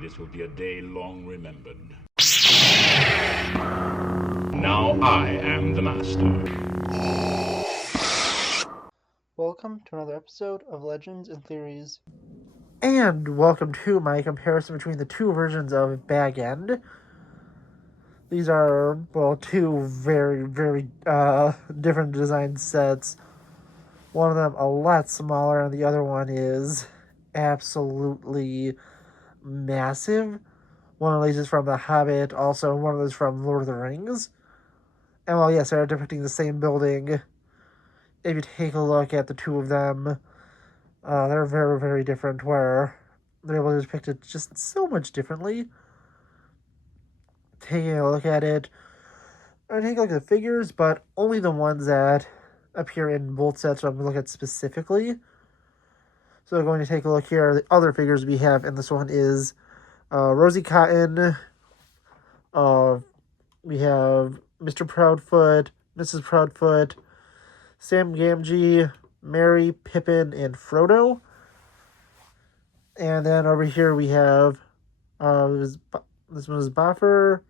This will be a day long remembered. Now I am the master. Welcome to another episode of Legends and Theories. And welcome to my comparison between the two versions of Bag End. These are, well, two very different design sets. One of them a lot smaller, and the other one is absolutely massive. One of these is from The Hobbit, also one of those from Lord of the Rings. And while, yes, they're depicting the same building, if you take a look at the two of them, they're very different, where they're able to depict it just so much differently. Taking a look at it, I'm taking a look at the figures, but only the ones that appear in both sets I'm going to look at specifically. So I'm going to take a look here. The other figures we have in this one is Rosie Cotton. We have Mr. Proudfoot, Mrs. Proudfoot, Sam Gamgee, Merry, Pippin, and Frodo. And then over here we have this one is Boffer.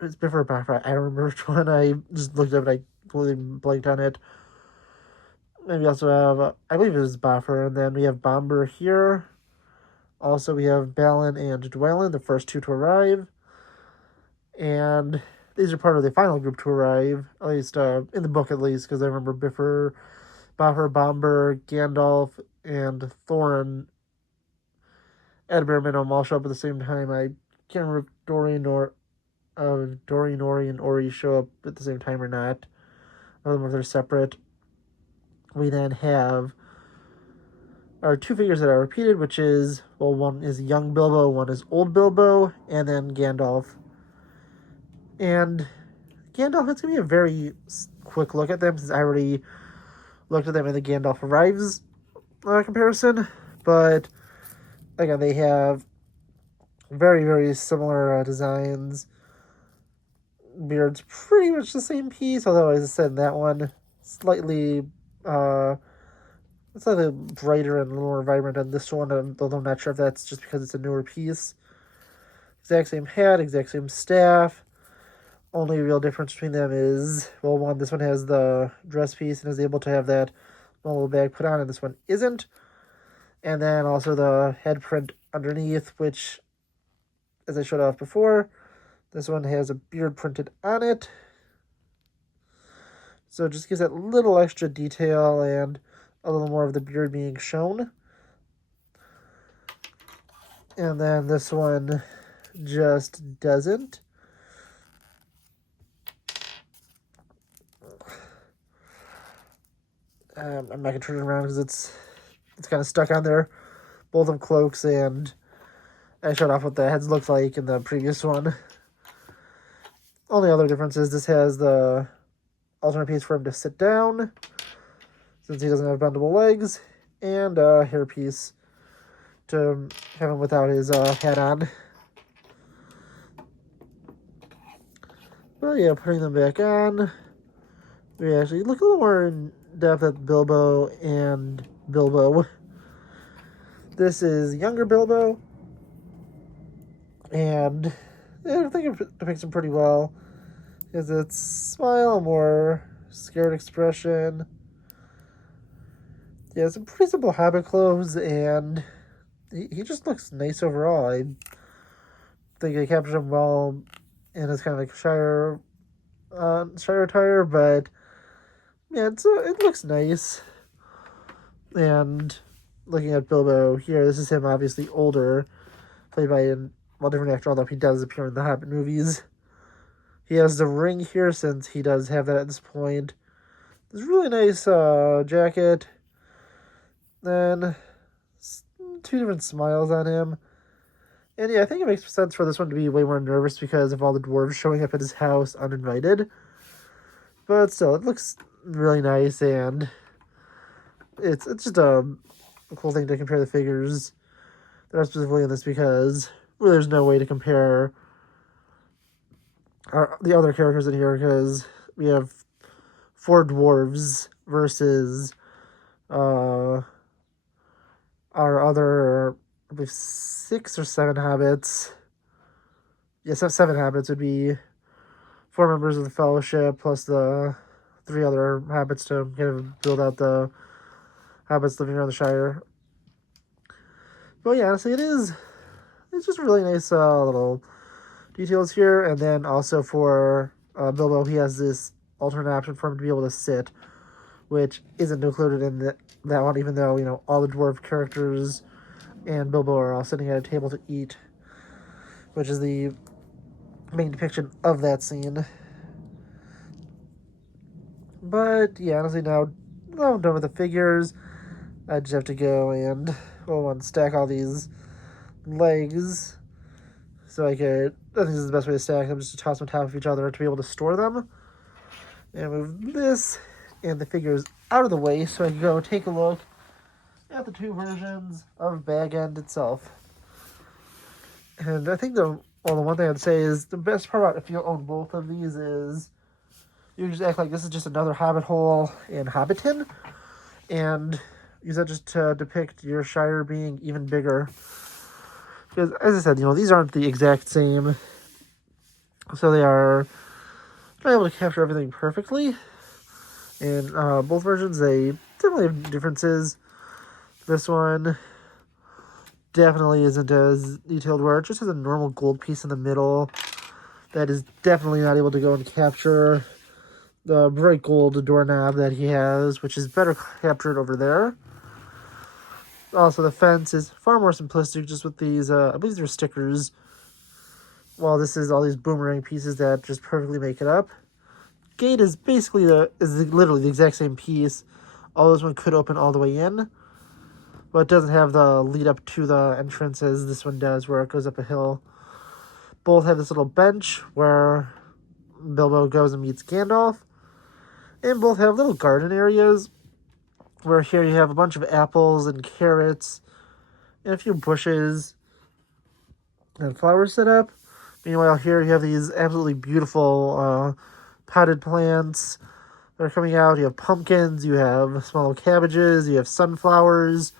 It's Biffer or Boffer. I don't remember which one. I just looked up and I completely blanked on it. And we also have, I believe it was Boffer. And then we have Bomber here. Also, we have Balin and Dwellin, the first two to arrive. And these are part of the final group to arrive, at least in the book at least, because I remember Biffer, Boffer, Bomber, Gandalf, and Thorin at bare minimum all show up at the same time. I can't remember if Dorian, Ori, and Ori show up at the same time or not. I don't know if they're separate. We then have our two figures that are repeated, which is, well, one is young Bilbo, one is old Bilbo, and then Gandalf. And Gandalf, it's going to be a very quick look at them, since I already looked at them in the Gandalf Arrives comparison. But, again, they have very similar designs. Beard's pretty much the same piece, although, as I said, in that one, slightly brighter and a little more vibrant on this one, although I'm not sure if that's just because it's a newer piece. Exact same hat, exact same staff. Only real difference between them is, well, this one has the dress piece and is able to have that little bag put on, and this one isn't. And then also the head print underneath, which, as I showed off before, this one has a beard printed on it. So it just gives that little extra detail and a little more of the beard being shown. And then this one just doesn't. I'm not going to turn it around because it's kind of stuck on there. Both of them cloaks, and I showed off what the heads looked like in the previous one. Only other difference is this has the alternate piece for him to sit down, since he doesn't have bendable legs, and a hairpiece to have him without his hat on. But yeah, putting them back on, we actually look a little more in depth at Bilbo and Bilbo. This is younger Bilbo, and I think it depicts him pretty well. Because it's smile, more scared expression. Yeah, some pretty simple Hobbit clothes, and he just looks nice overall. I think I captured him well in his kind of like Shire attire, but yeah, it looks nice. And looking at Bilbo here, this is him obviously older, played by a different actor, although he does appear in the Hobbit movies. He has the ring here, since he does have that at this point. This really nice jacket. Then two different smiles on him. And yeah, I think it makes sense for this one to be way more nervous because of all the dwarves showing up at his house uninvited. But still, it looks really nice, and it's just a cool thing to compare the figures that are specifically in this, because really there's no way to compare the other characters in here, because we have 4 dwarves versus our other believe 6 or 7 hobbits. Yes, 7 hobbits would be 4 members of the Fellowship plus the 3 other hobbits to kind of build out the hobbits living around the Shire. But yeah, honestly, it's just really nice little details here. And then also for Bilbo, he has this alternate option for him to be able to sit, which isn't included in that one, even though, all the dwarf characters and Bilbo are all sitting at a table to eat, which is the main depiction of that scene. But yeah, honestly, now I'm done with the figures. I just have to go and unstack all these legs. So I think this is the best way to stack them, just to toss them on top of each other to be able to store them. And move this and the figures out of the way so I can go take a look at the 2 versions of Bag End itself. And I think the one thing I'd say is the best part about if you own both of these is you just act like this is just another Hobbit hole in Hobbiton, and use that just to depict your Shire being even bigger. Because, as I said, these aren't the exact same, so they are not able to capture everything perfectly. In both versions, they definitely have differences. This one definitely isn't as detailed, where it just has a normal gold piece in the middle that is definitely not able to go and capture the bright gold doorknob that he has, which is better captured over there. Also, the fence is far more simplistic, just with these, I believe they're stickers, while this is all these boomerang pieces that just perfectly make it up. Gate is basically literally the exact same piece, although this one could open all the way in, but it doesn't have the lead up to the entrance as this one does, where it goes up a hill. Both have this little bench where Bilbo goes and meets Gandalf, and both have little garden areas, where here you have a bunch of apples and carrots and a few bushes and flowers set up. Meanwhile, here you have these absolutely beautiful potted plants that are coming out. You have pumpkins, you have small cabbages, you have sunflowers,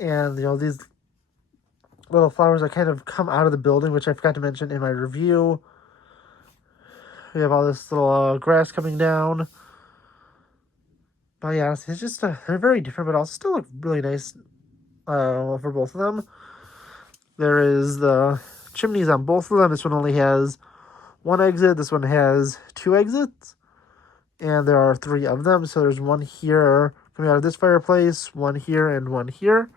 and these little flowers that kind of come out of the building, which I forgot to mention in my review. We have all this little grass coming down. But yeah, it's just they're very different, but also still look really nice for both of them. There is the chimneys on both of them. This one only has 1 exit. This one has 2 exits. And there are 3 of them. So there's 1 here coming out of this fireplace, 1 here, and 1 here.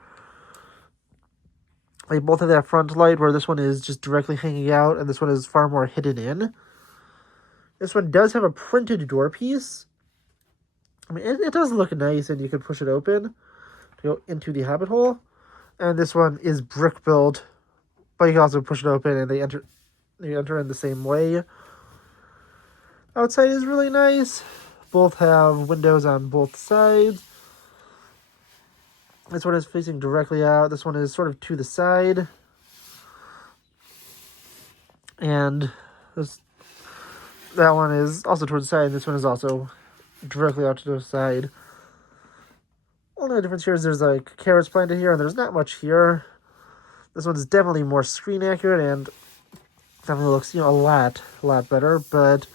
They both have that front light, where this one is just directly hanging out, and this one is far more hidden in. This one does have a printed door piece. I mean, it does look nice, and you can push it open to go into the Hobbit hole. And this one is brick built, but you can also push it open, and they enter in the same way. Outside is really nice. Both have windows on both sides. This one is facing directly out. This one is sort of to the side. And that one is also towards the side. This one is also directly out to the side. Only difference here is there's like carrots planted here, and there's not much here. This one's definitely more screen accurate and definitely looks a lot better. But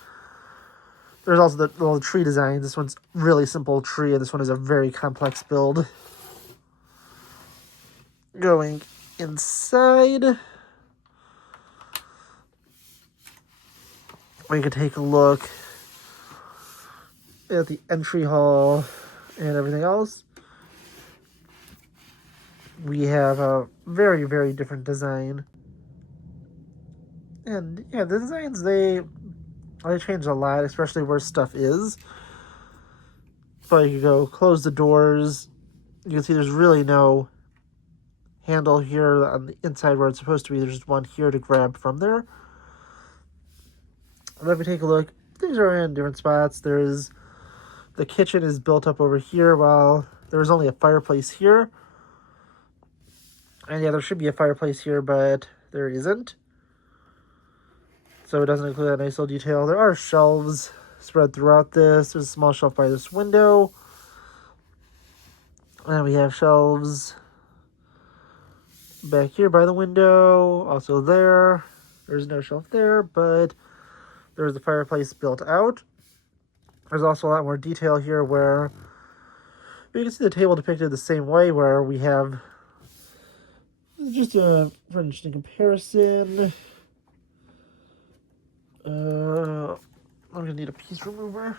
there's also the little tree design. This one's really simple tree, and this one is a very complex build. Going inside, we can take a look at the entry hall and everything else. We have a very, very different design. And yeah, the designs, they changed a lot, especially where stuff is. But you go close the doors. You can see there's really no handle here on the inside where it's supposed to be. There's just one here to grab from there. Let me take a look. Things are in different spots. The kitchen is built up over here, while there's only a fireplace here. And yeah, there should be a fireplace here, but there isn't. So it doesn't include that nice little detail. There are shelves spread throughout this. There's a small shelf by this window. And we have shelves back here by the window, also there. There's no shelf there, but there's the fireplace built out. There's also a lot more detail here where you can see the table depicted the same way, where we have just a for an interesting comparison. I'm gonna need a piece remover.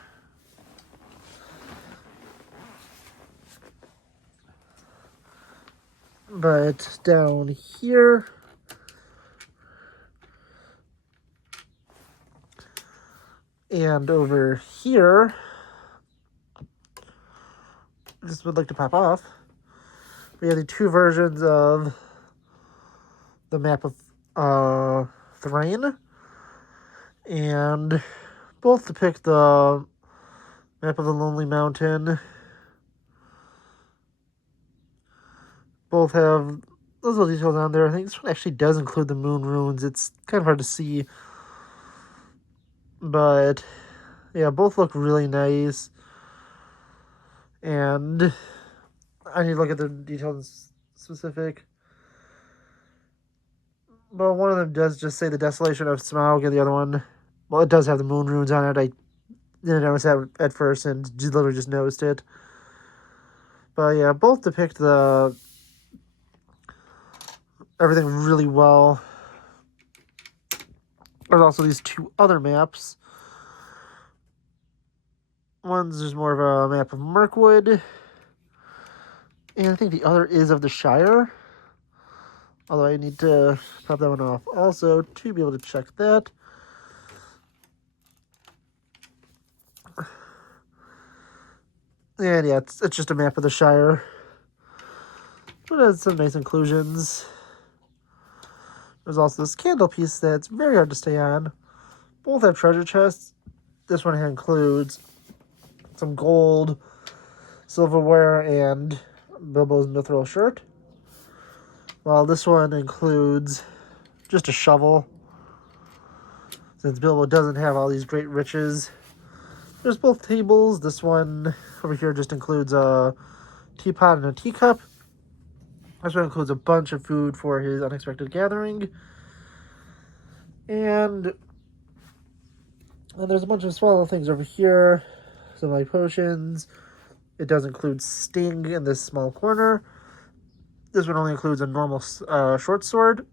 But down here, and over here, this would like to pop off. We have the two versions of the map of Thrain, and both depict the map of the Lonely Mountain. Both have those little details on there. I think this one actually does include the moon runes. It's kind of hard to see, but yeah, both look really nice. And I need to look at the details specific. But one of them does just say the Desolation of Smaug, and the other one, well, it does have the moon runes on it. I didn't notice that at first, and literally just noticed it. But yeah, both depict the everything really well. There's also these two other maps. One's just more of a map of Mirkwood, and I think the other is of the Shire. Although I need to pop that one off also to be able to check that. And yeah, it's just a map of the Shire. But it has some nice inclusions. There's also this candle piece that's very hard to stay on. Both have treasure chests. This one includes some gold, silverware, and Bilbo's mithril shirt. While this one includes just a shovel. Since Bilbo doesn't have all these great riches. There's both tables. This one over here just includes a teapot and a teacup. This one includes a bunch of food for his unexpected gathering. And there's a bunch of small little things over here. Some like potions. It does include Sting in this small corner. This one only includes a normal short sword.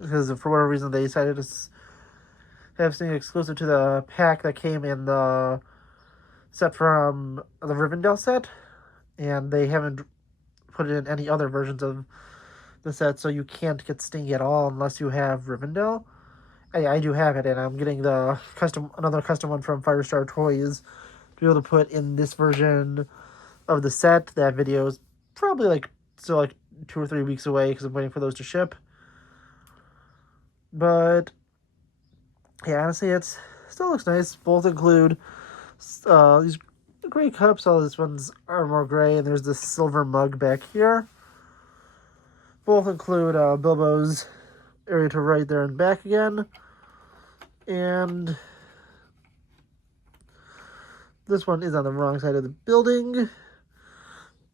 Because for whatever reason they decided to have Sting exclusive to the pack that came in the set from the Rivendell set. And they haven't put it in any other versions of the set, so you can't get Sting at all unless you have Rivendell. I do have it, and I'm getting another custom one from Firestar Toys to be able to put in this version of the set. That video is probably still 2 or 3 weeks away because I'm waiting for those to ship. But yeah, honestly, it still looks nice. Both include these gray cups. All these ones are more gray, and there's this silver mug back here. Both include Bilbo's area to right there and back again. And this one is on the wrong side of the building.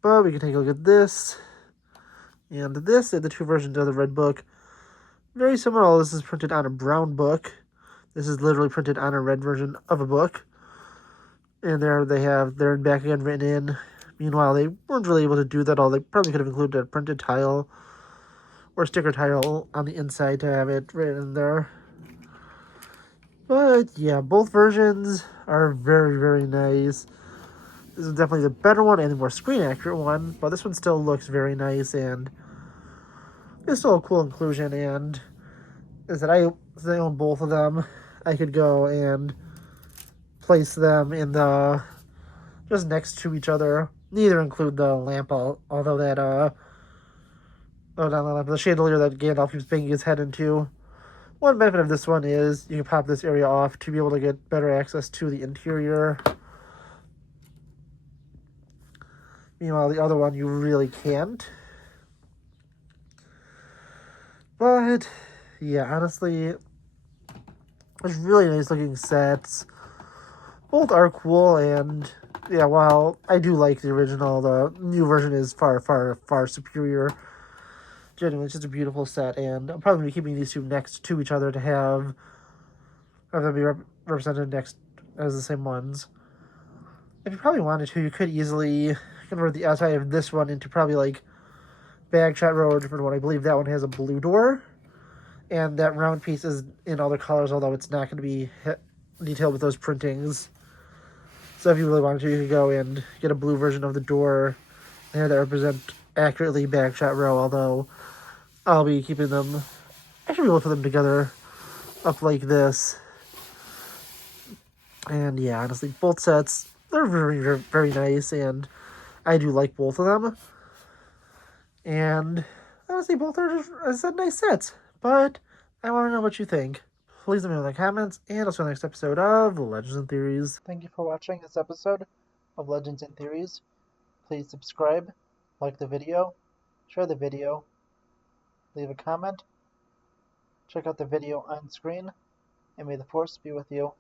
But we can take a look at this. And this, the two versions of the red book. Very similar. This is printed on a brown book. This is literally printed on a red version of a book. And there they have there and back again written in. Meanwhile, they weren't really able to do that all. They probably could have included a printed tile or sticker tile on the inside to have it written in there. But yeah, both versions are very, very nice. This is definitely the better one and the more screen accurate one, but this one still looks very nice and it's still a cool inclusion. And since I own both of them, I could go and place them in the just next to each other. Neither include the lamp, although that not the lamp, the chandelier that Gandalf keeps banging his head into. One benefit of this one is you can pop this area off to be able to get better access to the interior. Meanwhile, the other one you really can't. But yeah, honestly, it's really nice looking sets. Both are cool, and yeah, while I do like the original, the new version is far, far, far superior. genuinely, it's just a beautiful set, and I'm probably going to be keeping these two next to each other to have them be represented next as the same ones. If you probably wanted to, you could easily convert the outside of this one into probably like Bag Shot Row or a different one. I believe that one has a blue door, and that round piece is in other colors, although it's not going to be detailed with those printings. So if you really wanted to, you could go and get a blue version of the door there that represent accurately Bag Shot Row, although I'll be keeping them, I should be able to put them together up like this. And yeah, honestly, both sets, they're very, very, very nice, and I do like both of them. And honestly, both are, as I said, nice sets. But I want to know what you think. Please let me know in the comments, and I'll see you in the next episode of Legends and Theories. Thank you for watching this episode of Legends and Theories. Please subscribe, like the video, share the video, leave a comment, check out the video on screen, and may the Force be with you.